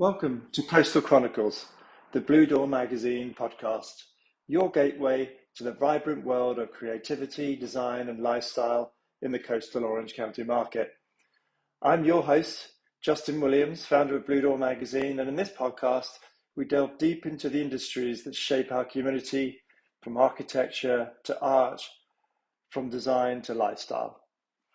Welcome to Coastal Chronicles, the Blue Door magazine podcast, your gateway to the vibrant world of creativity, design, and lifestyle in the coastal Orange County market. I'm your host, Justin Williams, founder of Blue Door magazine, and in this podcast, we delve deep into the industries that shape our community, from architecture to art, from design to lifestyle.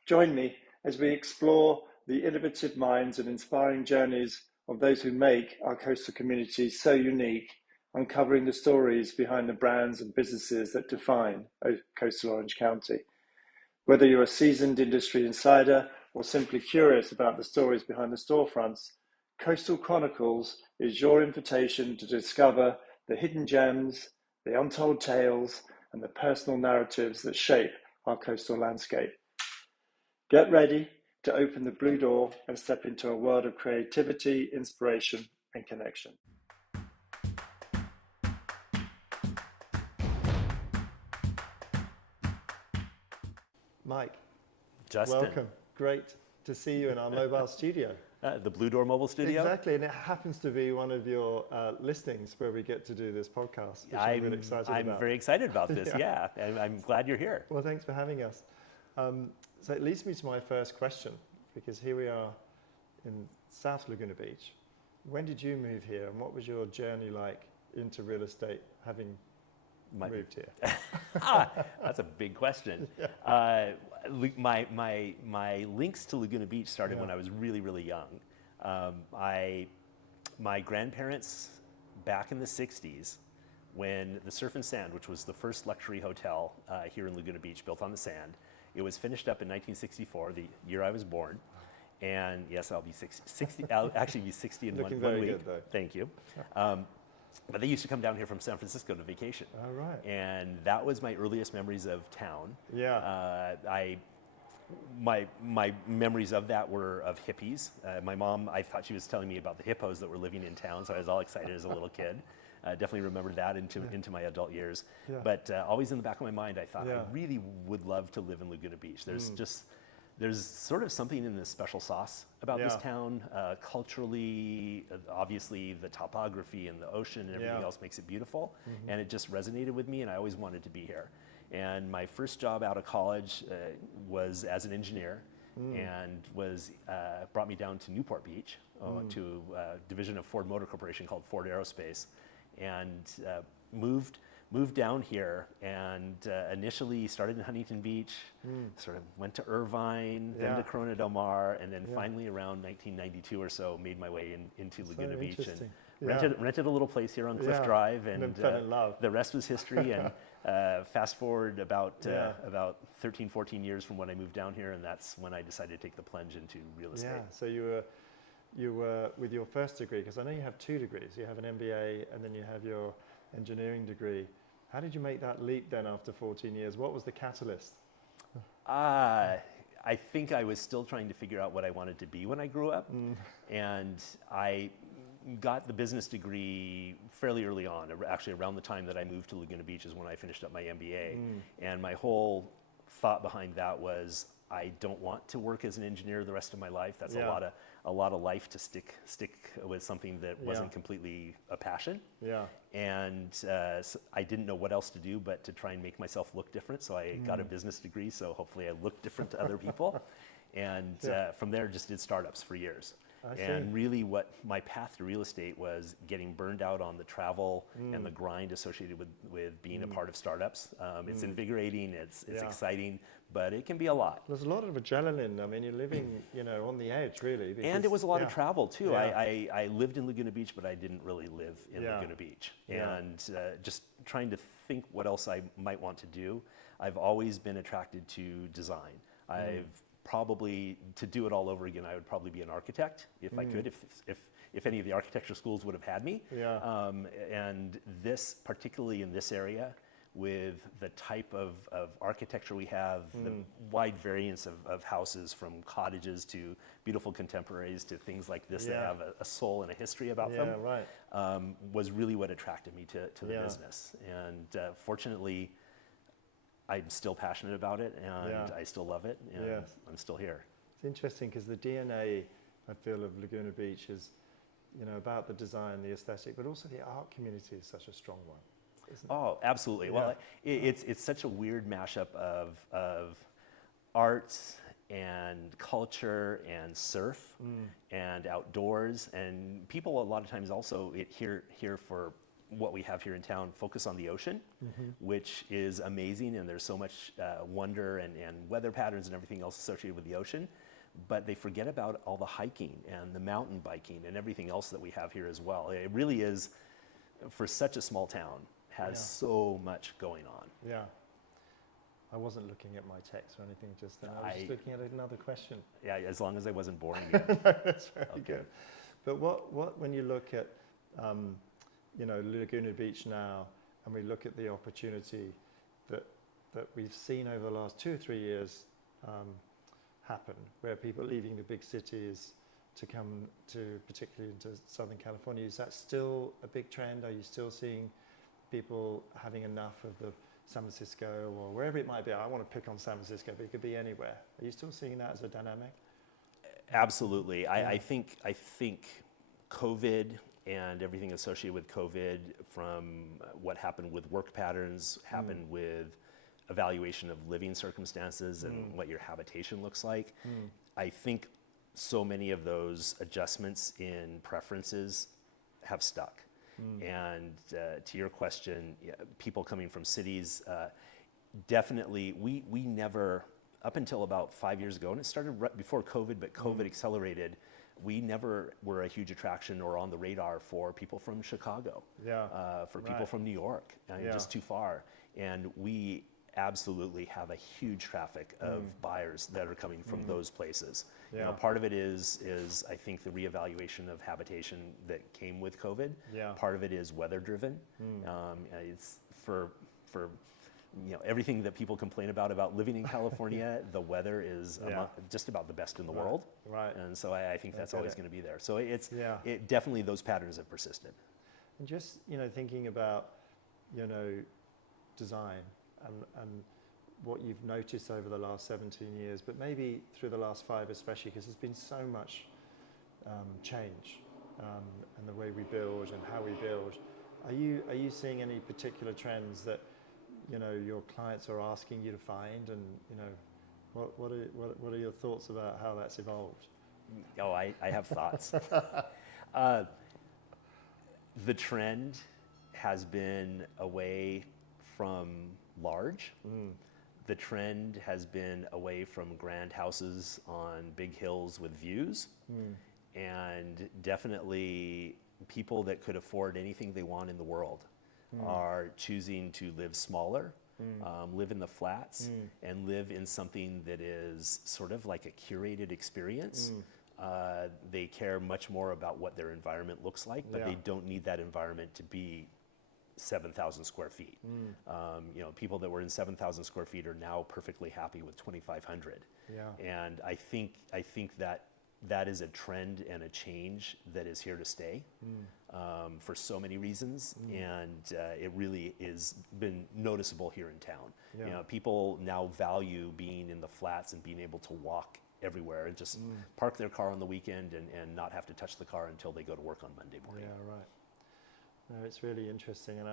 Join me as we explore the innovative minds and inspiring journeys of those who make our coastal communities so unique, uncovering the stories behind the brands and businesses that define coastal Orange County. Whether you're a seasoned industry insider or simply curious about the stories behind the storefronts, Coastal Chronicles is your invitation to discover the hidden gems, the untold tales, and the personal narratives that shape our coastal landscape. Get ready to open the blue door and step into a world of creativity, inspiration, and connection. Mike, Justin. welcome. Great to see you in our mobile studio. The Blue Door mobile studio? Exactly, and it happens to be one of your listings where we get to do this podcast, which I'm really excited about. I'm very excited about this, yeah. And I'm glad you're here. Well, thanks for having us. So it leads me to my first question, because here we are in South Laguna Beach. When did you move here, and what was your journey like into real estate, having moved here? That's a big question. Yeah. My links to Laguna Beach started when I was really, really young. My grandparents, back in the 60s, when the Surf and Sand, which was the first luxury hotel here in Laguna Beach, built on the sand, it was finished up in 1964, the year I was born. And yes, I'll be 60 I'll actually be 60 in one week. Good, though. Thank you. But they used to come down here from San Francisco to vacation. All right. And that was my earliest memories of town. Yeah. My memories of that were of hippies. My mom, I thought she was telling me about the hippos that were living in town, so I was all excited as a little kid. Definitely remember that into my adult years. Yeah. But always in the back of my mind, I thought Yeah. I really would love to live in Laguna Beach. There's sort of something in the special sauce about this town. Culturally, obviously the topography and the ocean and everything else makes it beautiful. Mm-hmm. And it just resonated with me, and I always wanted to be here. And my first job out of college was as an engineer, and brought me down to Newport Beach, to a division of Ford Motor Corporation called Ford Aerospace, and moved down here, and initially started in Huntington Beach, sort of went to Irvine, then to Corona Del Mar, and then finally around 1992 or so made my way into Laguna Beach and rented a little place here on Cliff Drive, and fell in love. The rest was history. And fast forward about 13, 14 years from when I moved down here, and that's when I decided to take the plunge into real estate. Yeah, so you were with your first degree, because I know you have two degrees. You have an MBA, and then you have your engineering degree. How did you make that leap then after 14 years? What was the catalyst? I think I was still trying to figure out what I wanted to be when I grew up. And I got the business degree fairly early on. Actually, around the time that I moved to Laguna Beach is when I finished up my MBA. And my whole thought behind that was, I don't want to work as an engineer the rest of my life. That's a lot of life to stick with something that wasn't completely a passion. Yeah. And so I didn't know what else to do but to try and make myself look different. So I got a business degree, so hopefully I look different to other people. And from there, just did startups for years. And really what my path to real estate was getting burned out on the travel and the grind associated with being a part of startups. It's invigorating, it's exciting, but it can be a lot. There's a lot of adrenaline. I mean, you're living, on the edge, really. Because, and it was a lot of travel, too. Yeah. I lived in Laguna Beach, but I didn't really live in Laguna Beach. Yeah. And just trying to think what else I might want to do. I've always been attracted to design. I've probably, to do it all over again, I would probably be an architect if I could, if any of the architecture schools would have had me. Yeah. And this, particularly in this area, with the type of architecture we have, the wide variance of houses, from cottages to beautiful contemporaries to things like this that have a soul and a history about them, was really what attracted me to the business. And fortunately, I'm still passionate about it, and I still love it, and I'm still here. It's interesting because the DNA, I feel, of Laguna Beach is about the design, the aesthetic, but also the art community is such a strong one, isn't it? Oh, absolutely. Yeah. Well, it's such a weird mashup of arts and culture and surf and outdoors, and people a lot of times also here for what we have here in town focus on the ocean, which is amazing, and there's so much wonder and weather patterns and everything else associated with the ocean, but they forget about all the hiking and the mountain biking and everything else that we have here as well. It really is, for such a small town, has so much going on. Yeah. I wasn't looking at my text or anything just then. I was just looking at another question. Yeah, as long as I wasn't boring you. That's very good. But what when you look at Laguna Beach now, and we look at the opportunity that we've seen over the last 2 or 3 years happen, where people are leaving the big cities to come to, particularly into Southern California, is that still a big trend? Are you still seeing people having enough of the San Francisco or wherever it might be? I want to pick on San Francisco, but it could be anywhere. Are you still seeing that as a dynamic? Absolutely. Yeah. I think COVID and everything associated with COVID, from what happened with work patterns, happened with evaluation of living circumstances and what your habitation looks like. I think so many of those adjustments in preferences have stuck. And to your question, people coming from cities, definitely, we never, up until about 5 years ago, and it started right before COVID, but COVID accelerated, we never were a huge attraction or on the radar for people from Chicago, for people from New York, just too far. And we absolutely have a huge traffic of buyers that are coming from those places. You know, part of it is I think the reevaluation of habitation that came with COVID. Part of it is weather driven. It's for everything that people complain about living in California. The weather is just about the best in the world. And so I think that's always going to be there. So it definitely, those patterns have persisted. And just thinking about design and what you've noticed over the last 17 years, but maybe through the last 5 especially, because there's been so much change in the way we build and how we build. Are you seeing any particular trends that your clients are asking you to find, and what are your thoughts about how that's evolved? Oh, I have thoughts. The trend has been away from large. The trend has been away from grand houses on big hills with views. And definitely people that could afford anything they want in the world are choosing to live smaller, live in the flats, and live in something that is sort of like a curated experience. They care much more about what their environment looks like, but they don't need that environment to be 7,000 square feet. People that were in 7,000 square feet are now perfectly happy with 2,500. And I think that is a trend and a change that is here to stay for so many reasons, and it really is been noticeable here in town. People now value being in the flats and being able to walk everywhere and just park their car on the weekend and not have to touch the car until they go to work on Monday morning. No, it's really interesting, and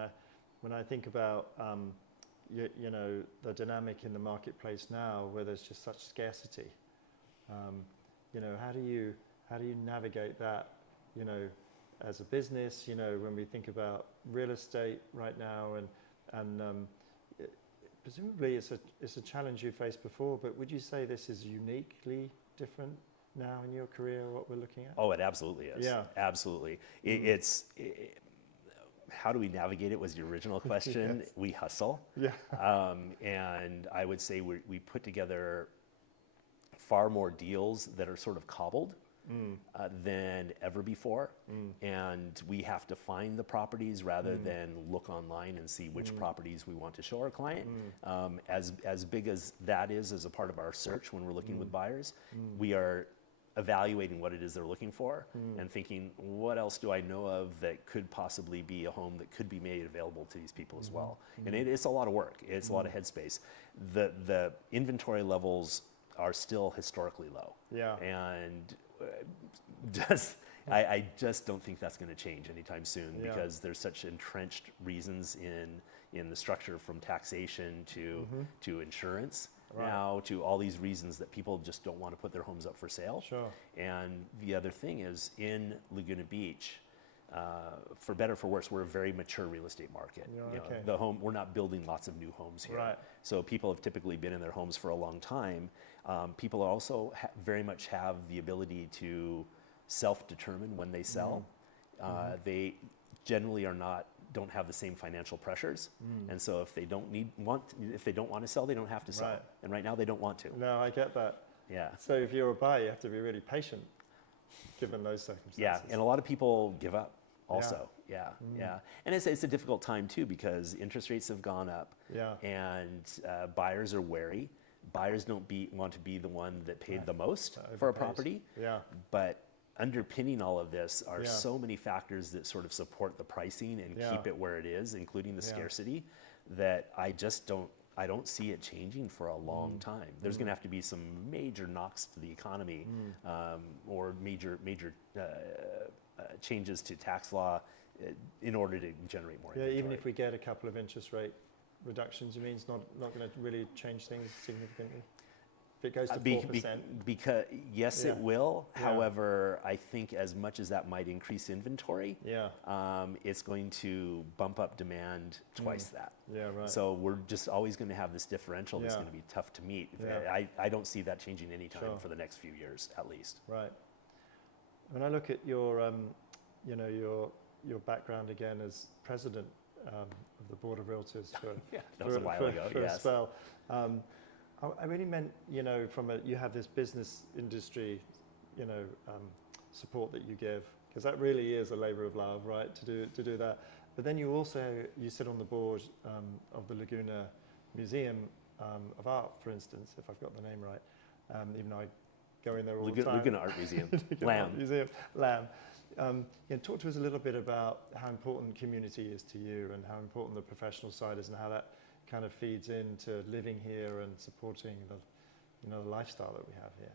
when I think about the dynamic in the marketplace now, where there's just such scarcity, how do you navigate that, as a business, when we think about real estate right now, and presumably it's a challenge you faced before, but would you say this is uniquely different now in your career, what we're looking at? Oh, it absolutely is. Absolutely. It's how do we navigate it was the original question. We hustle. And I would say we put together far more deals that are sort of cobbled than ever before. And we have to find the properties rather than look online and see which properties we want to show our client. As big as that is as a part of our search when we're looking with buyers, we are evaluating what it is they're looking for and thinking, what else do I know of that could possibly be a home that could be made available to these people as well. And it's a lot of work. It's a lot of headspace. The inventory levels are still historically low. And I just don't think that's going to change anytime soon because there's such entrenched reasons in the structure, from taxation to insurance. Right. Now to all these reasons that people just don't want to put their homes up for sale. Sure. And the other thing is, in Laguna Beach, for better or for worse, we're a very mature real estate market. We're not building lots of new homes here. Right. So people have typically been in their homes for a long time. People also very much have the ability to self-determine when they sell. They generally don't have the same financial pressures, and so if they don't want to sell, they don't have to sell. Right. And right now they don't want to. No, I get that. Yeah. So if you're a buyer, you have to be really patient, given those circumstances. Yeah, and a lot of people give up also. Yeah. And it's a difficult time too, because interest rates have gone up. Yeah. And buyers are wary. Buyers don't want to be the one that paid the most for a property. Yeah. But underpinning all of this are so many factors that sort of support the pricing and keep it where it is, including the scarcity, that I don't see it changing for a long time. There's going to have to be some major knocks to the economy, or major changes to tax law in order to generate more inventory. Even if we get a couple of interest rate reductions, you mean it's not going to really change things significantly? If it goes to 4%? Because yes, it will. However, I think as much as that might increase inventory, it's going to bump up demand twice that. Yeah, right. So we're just always going to have this differential that's going to be tough to meet. I don't see that changing anytime for the next few years, at least. Right. When I look at your, your background again as president of the Board of Realtors for that was a while ago. For a spell. I really meant, you have this business industry, support that you give, because that really is a labor of love, right? To do that. But then you sit on the board of the Laguna Museum of Art, for instance, if I've got the name right. Even though I go in there all the time. Laguna Art Museum. Lamb. Talk to us a little bit about how important community is to you, and how important the professional side is, and how that kind of feeds into living here and supporting the lifestyle that we have here.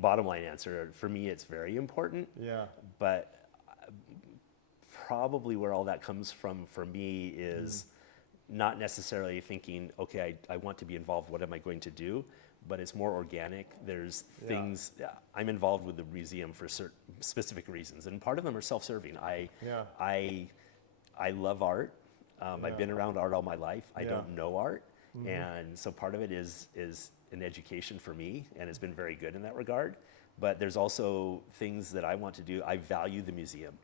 Bottom line answer, for me it's very important. Yeah. But probably where all that comes from for me is not necessarily thinking, okay, I want to be involved, what am I going to do? But it's more organic. There's things, I'm involved with the museum for certain specific reasons, and part of them are self-serving. I love art. I've been around art all my life. I don't know art, and so part of it is an education for me, and it's been very good in that regard. But there's also things that I want to do. I value the museum,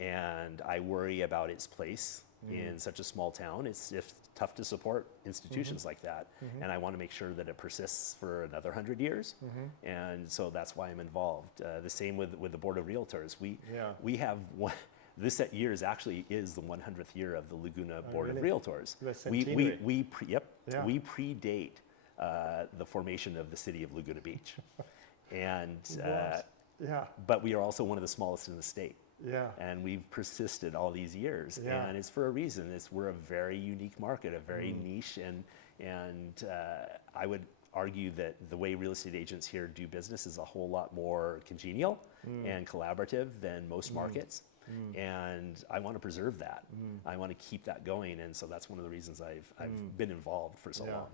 and I worry about its place in such a small town. It's tough to support institutions like that, and I want to make sure that it persists for another 100 years, and so that's why I'm involved. The same with the Board of Realtors. We have one. This year is the 100th year of the Laguna Board of Realtors. We predate the formation of the city of Laguna Beach, and but we are also one of the smallest in the state. Yeah. And we've persisted all these years, and it's for a reason. We're a very unique market, a very niche, and I would argue that the way real estate agents here do business is a whole lot more congenial and collaborative than most markets. And I want to preserve that. I want to keep that going, and so that's one of the reasons I've been involved for so long.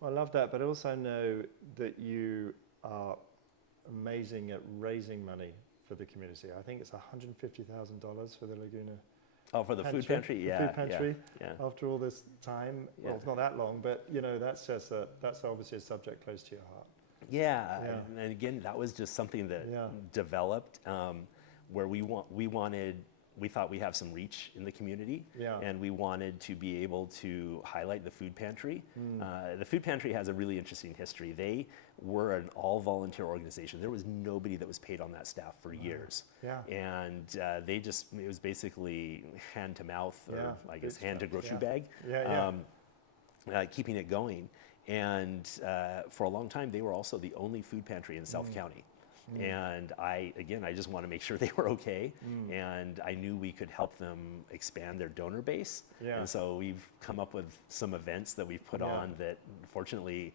Well, I love that, but I also know that you are amazing at raising money for the community. I think it's $150,000 for the Laguna. Oh, for the food pantry, food pantry. After all this time, well, it's not that long, but that's obviously a subject close to your heart. Yeah. And again, that was just something that developed. Where we thought we have some reach in the community, and we wanted to be able to highlight the food pantry. The food pantry has a really interesting history. They were an all-volunteer organization. There was nobody that was paid on that staff for years, and it was basically hand to mouth, or I guess hand to grocery bag, keeping it going. And for a long time, they were also the only food pantry in South County. And I just want to make sure they were okay. And I knew we could help them expand their donor base. And so we've come up with some events that we've put on that, fortunately,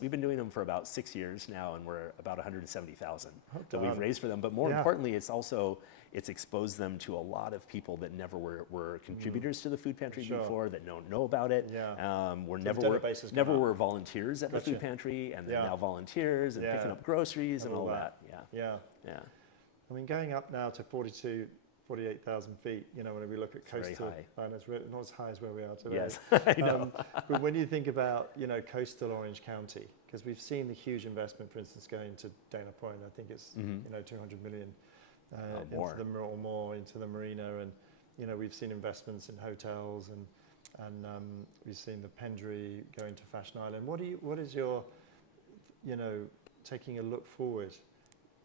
we've been doing them for about 6 years now, and we're about 170,000 that we've raised for them. But more importantly, it's exposed them to a lot of people that never were contributors to the food pantry before, that don't know about it. Never were volunteers at the food pantry, and they're now volunteers and picking up groceries and all that. Yeah. I mean, going up now to 48,000 feet, you know, when we look at coastal, it's not as high as where we are today. Yes, I know. But when you think about, you know, coastal Orange County, because we've seen the huge investment, for instance, going to Dana Point. I think it's, you know, 200 million into the marina, and, you know, we've seen investments in hotels, and we've seen the Pendry going to Fashion Island. What is your, you know, taking a look forward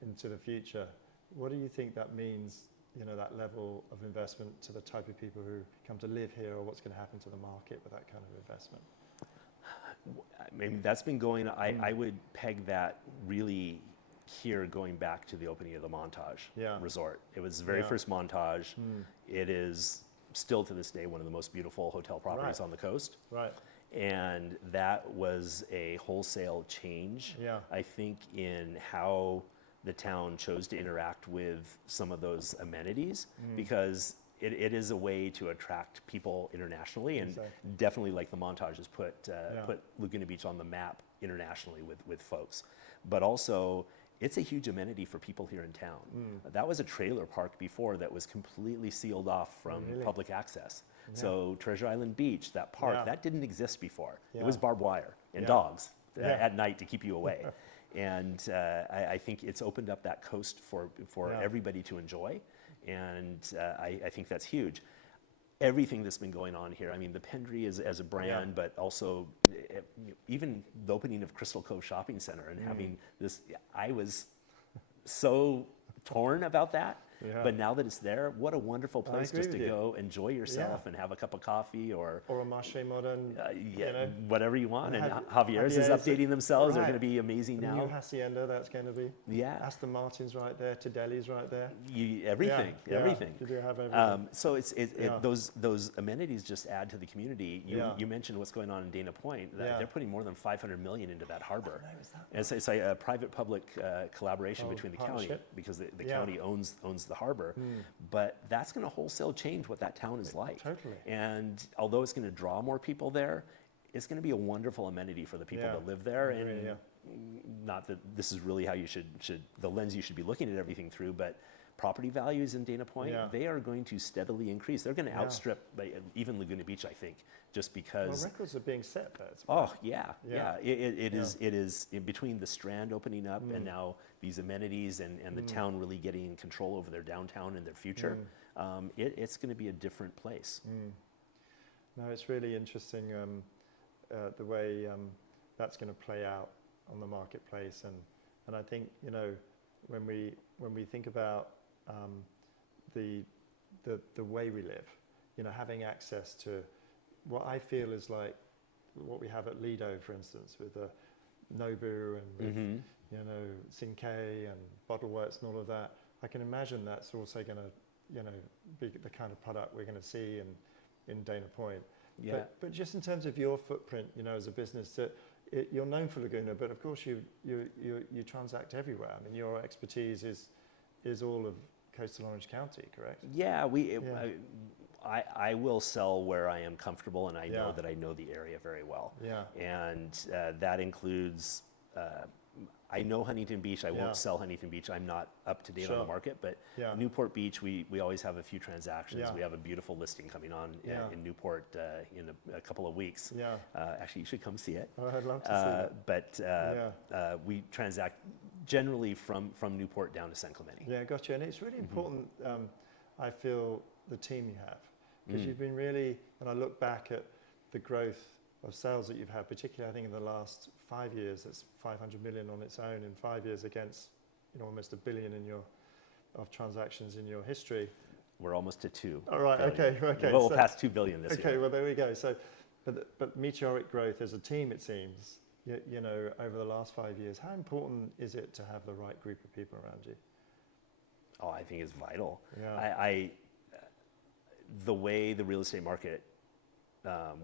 into the future, what do you think that means, you know, that level of investment to the type of people who come to live here, or what's going to happen to the market with that kind of investment? I mean, that's been going, I would peg that really here going back to the opening of the Montage Resort. It was the very first Montage. It is still to this day one of the most beautiful hotel properties on the coast. Right. And that was a wholesale change, I think, in how the town chose to interact with some of those amenities, because it is a way to attract people internationally, and definitely, like the Montage has put Laguna Beach on the map internationally with folks. But also, it's a huge amenity for people here in town. That was a trailer park before that was completely sealed off from public access. So Treasure Island Beach, that park, that didn't exist before. It was barbed wire and dogs at night to keep you away. And I think it's opened up that coast for everybody to enjoy, and I think that's huge. Everything that's been going on here, I mean, the Pendry as a brand, but also even the opening of Crystal Cove Shopping Center and having this, I was so torn about that. But now that it's there, what a wonderful place just to go enjoy yourself and have a cup of coffee or a Marché Modern, you know, whatever you want. And Javier's is updating themselves. They're going to be amazing now. New Hacienda, that's going to be. Aston Martin's right there. Tedeli's right there. Everything. You do have everything. So those amenities just add to the community. You mentioned what's going on in Dana Point. They're putting more than 500 million into that harbor. It's a private-public collaboration between the county, because the county owns the harbor, but that's going to wholesale change what that town is like. Totally. And although it's going to draw more people there, it's going to be a wonderful amenity for the people that live there. And not that this is really how you should the lens you should be looking at everything through, but property values in Dana Point, they are going to steadily increase. They're going to outstrip even Laguna Beach, I think, just because. Well, records are being set there. It is in between the Strand opening up and now these amenities and the town really getting control over their downtown and their future. It's going to be a different place. No, it's really interesting the way that's going to play out on the marketplace, and I think, you know, when we think about the way we live, you know, having access to what I feel is like what we have at Lido, for instance, with the Nobu and with, you know, Cinque and Bottleworks and all of that. I can imagine that's also going to, you know, be the kind of product we're going to see in Dana Point. But just in terms of your footprint, you know, as a business, that you're known for Laguna, but of course you transact everywhere. I mean, your expertise is all of coastal Orange County, correct? I will sell where I am comfortable, and I know that I know the area very well. And that includes, I know Huntington Beach. I won't sell Huntington Beach. I'm not up to date on the market, but Newport Beach, we always have a few transactions. We have a beautiful listing coming on in Newport in a couple of weeks. Actually, you should come see it. Oh, I'd love to see that. But we transact generally from Newport down to San Clemente. Yeah, gotcha. And it's really important, I feel, the team you have. Because you've been really, when I look back at the growth of sales that you've had, particularly I think in the last 5 years, that's 500 million on its own in 5 years against, you know, almost $1 billion of transactions in your history. We're almost to 2 All right, billion. okay. We'll pass 2 billion this year. Okay, well, there we go. So, but meteoric growth as a team, it seems, you know, over the last 5 years, how important is it to have the right group of people around you? Oh, I think it's vital. Yeah. The way the real estate market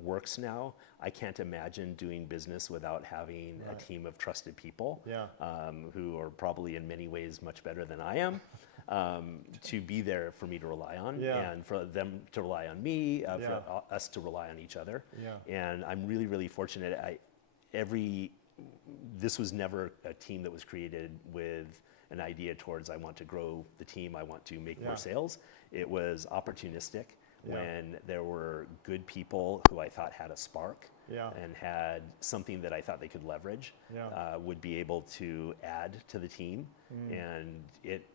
works now, I can't imagine doing business without having a team of trusted people who are probably in many ways much better than I am, to be there for me to rely on, and for them to rely on me, for us to rely on each other. And I'm really, really fortunate. This was never a team that was created with an idea towards, I want to grow the team, I want to make more sales. It was opportunistic. When there were good people who I thought had a spark and had something that I thought they could leverage, would be able to add to the team. And it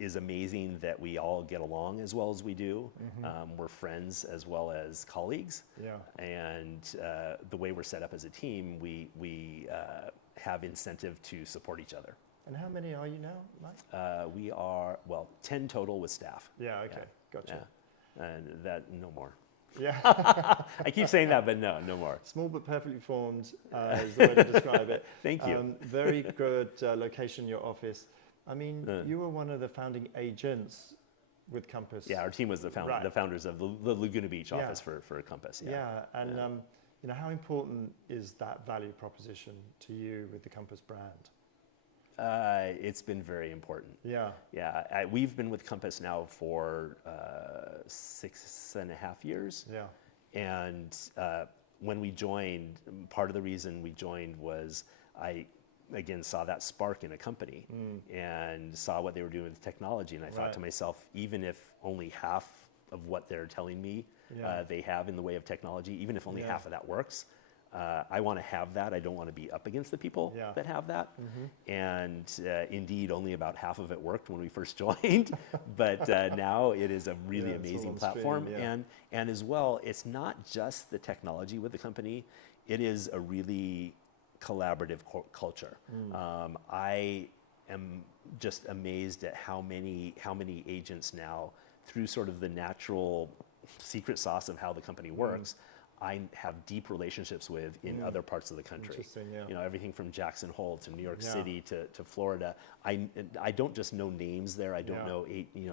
is amazing that we all get along as well as we do. We're friends as well as colleagues. And the way we're set up as a team, we have incentive to support each other. And how many are you now, Mike? We are, 10 total with staff. Yeah, okay, gotcha. And that, no more. Yeah. I keep saying that, but no more. Small but perfectly formed is the way to describe it. Thank you. Very good location, your office. I mean, you were one of the founding agents with Compass. Yeah, our team was the founders of the Laguna Beach office for Compass. And you know, how important is that value proposition to you with the Compass brand? It's been very important. Yeah. We've been with Compass now for 6.5 years. Yeah. And when we joined, part of the reason we joined was I, again, saw that spark in a company and saw what they were doing with technology. And I thought to myself, even if only half of what they're telling me they have in the way of technology, even if only half of that works, I want to have that. I don't want to be up against the people that have that. And indeed, only about half of it worked when we first joined. But now it is a really amazing platform. And as well, it's not just the technology with the company. It is a really collaborative culture. I am just amazed at how many agents now, through sort of the natural secret sauce of how the company works, I have deep relationships with in other parts of the country. Interesting, You know, everything from Jackson Hole to New York City to Florida. I don't just know names there. I don't know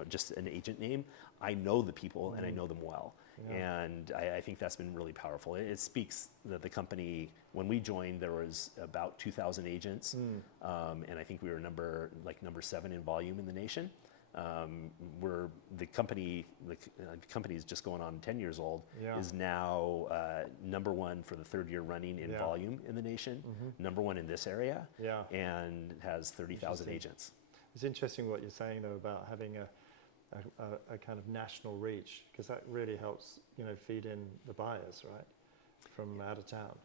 just an agent name. I know the people and I know them well. And I think that's been really powerful. It speaks that the company, when we joined, there was about 2,000 agents, and I think we were number 7 in volume in the nation. The company is just going on 10 years old, is now number 1 for the 3rd year running in volume in the nation, number 1 in this area, and has 30,000 agents. It's interesting what you're saying though about having a kind of national reach, because that really helps, you know, feed in the buyers, right, from out of town.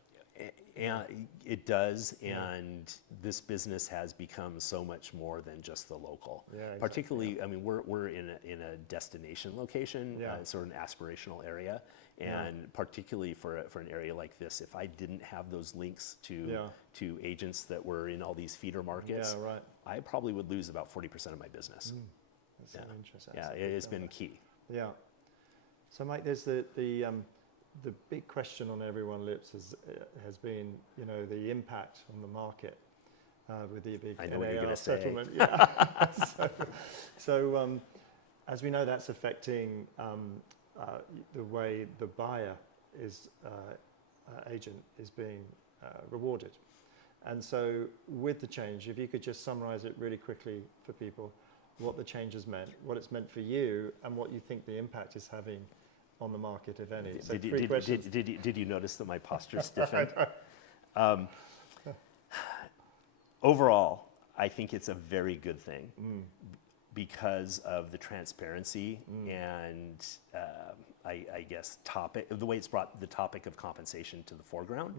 And it does, and this business has become so much more than just the local. Exactly. Particularly, I mean, we're in a destination location, sort of an aspirational area, and particularly for an area like this, if I didn't have those links to agents that were in all these feeder markets, I probably would lose about 40% of my business. That's so interesting. It's been key. Yeah. So, Mike, there's the big question on everyone's lips has been, you know, the impact on the market with the big NAR settlement. So as we know, that's affecting the way the buyer agent is being rewarded. And so with the change, if you could just summarize it really quickly for people, what the change has meant, what it's meant for you, and what you think the impact is having on the market, if any. So did you notice that my posture stiffened? Overall, I think it's a very good thing because of the transparency and I guess the way it's brought the topic of compensation to the foreground.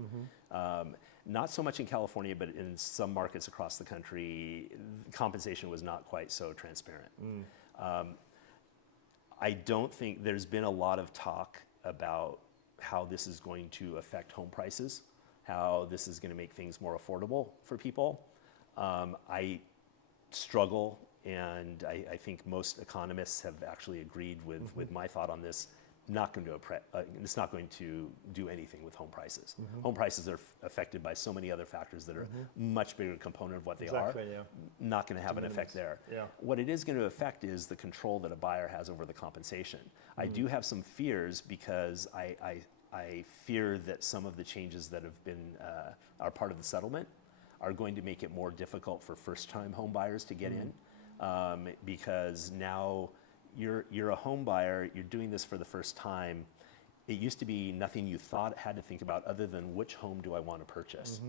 Not so much in California, but in some markets across the country, compensation was not quite so transparent. I don't think there's been a lot of talk about how this is going to affect home prices, how this is going to make things more affordable for people. I struggle, and I think most economists have actually agreed with my thought on this, not going to it's not going to do anything with home prices. Home prices are affected by so many other factors that are much bigger component of what they are. Yeah. Not going to have an effect there. Yeah. What it is going to affect is the control that a buyer has over the compensation. I do have some fears because I fear that some of the changes that have been are part of the settlement are going to make it more difficult for first-time home buyers to get in, because now you're a home buyer, you're doing this for the first time. It used to be nothing you had to think about other than which home do I want to purchase.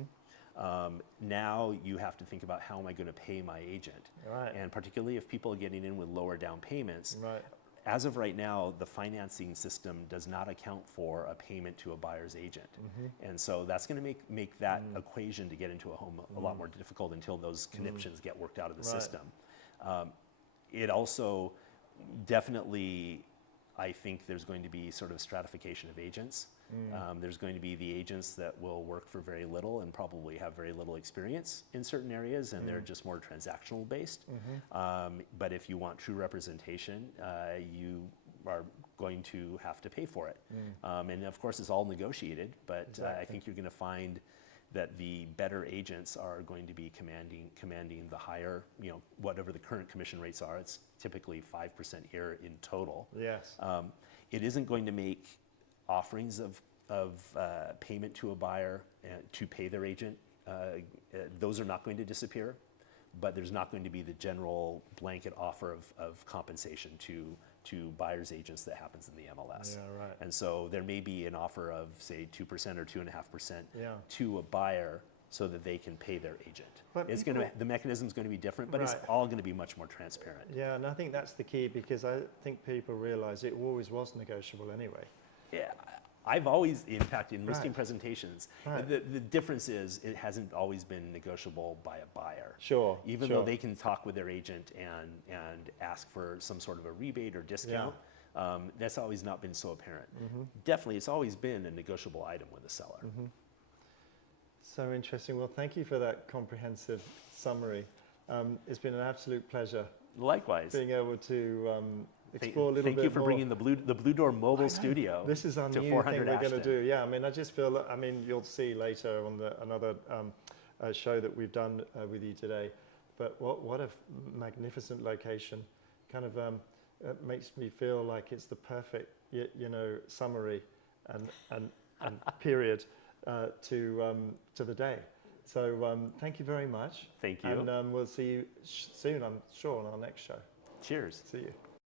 Now you have to think about how am I going to pay my agent, Right. and particularly if people are getting in with lower down payments. Right. As of right now, the financing system does not account for a payment to a buyer's agent. And so that's going to make that equation to get into a home a lot more difficult until those conniptions get worked out of the system. It also definitely, I think there's going to be sort of stratification of agents. There's going to be the agents that will work for very little and probably have very little experience in certain areas, and they're just more transactional based. But if you want true representation, you are going to have to pay for it. And of course, it's all negotiated, but I think you're going to find that the better agents are going to be commanding the higher, whatever the current commission rates are. It's typically 5% here in total. Yes. It isn't going to make offerings of payment to a buyer to pay their agent. Those are not going to disappear, but there's not going to be the general blanket offer of compensation to buyer's agents that happens in the MLS. Yeah, right. And so there may be an offer of, say, 2% or 2.5% Yeah. to a buyer so that they can pay their agent. But The mechanism's going to be different, but it's Right. all going to be much more transparent. Yeah, and I think that's the key, because I think people realize it always was negotiable anyway. Yeah, I've always, in fact, in listing Right. presentations, Right. the difference is it hasn't always been negotiable by a buyer. Sure. Even though they can talk with their agent and ask for some sort of a rebate or discount, that's always not been so apparent. Definitely, it's always been a negotiable item with a seller. So interesting. Well, thank you for that comprehensive summary. It's been an absolute pleasure Likewise. being able to explore a little bit Thank you for more. bringing the Blue Door mobile studio. This is our to new 400 thing we're going to Ashton. do. Yeah, I mean, I just feel that, I mean, you'll see later on another show that we've done with you today. But what a magnificent location. Kind of makes me feel like it's the perfect, summary and period to the day. So thank you very much. Thank you. And we'll see you soon, I'm sure, on our next show. Cheers. See you.